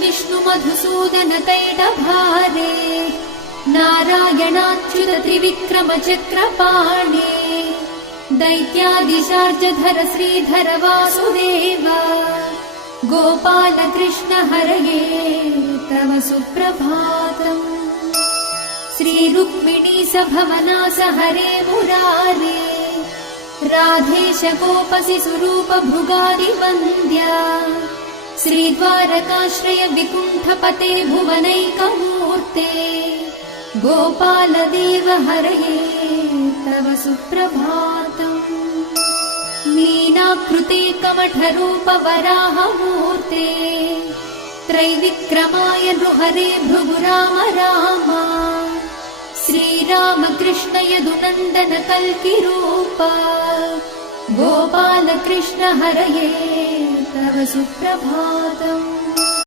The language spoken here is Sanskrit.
विष्णु मधुसूदन कैटभारे नारायणाच्युत त्रिविक्रम चक्रपाणे दैत्यादिशार्जधर श्रीधर वासुदेव गोपाल कृष्ण हरये तव सुप्रभातम्। श्री रुक्मिणी सभवनास हरे मुरारे राधेश गोपसि स्वरूप भृगादि वन्द्या श्रीद्वारकाश्रय विकुण्ठपते भुवनैकमूर्ते गोपाल देव हरये तव सुप्रभातम्। मीनाकृते कमठरूप वराहमूर्ते त्रैविक्रमाय नृहरे भृगु राम राम श्रीराम कृष्ण यदुनन्दन कल्किरूप गोपाल कृष्ण हरये तव सुप्रभातम्।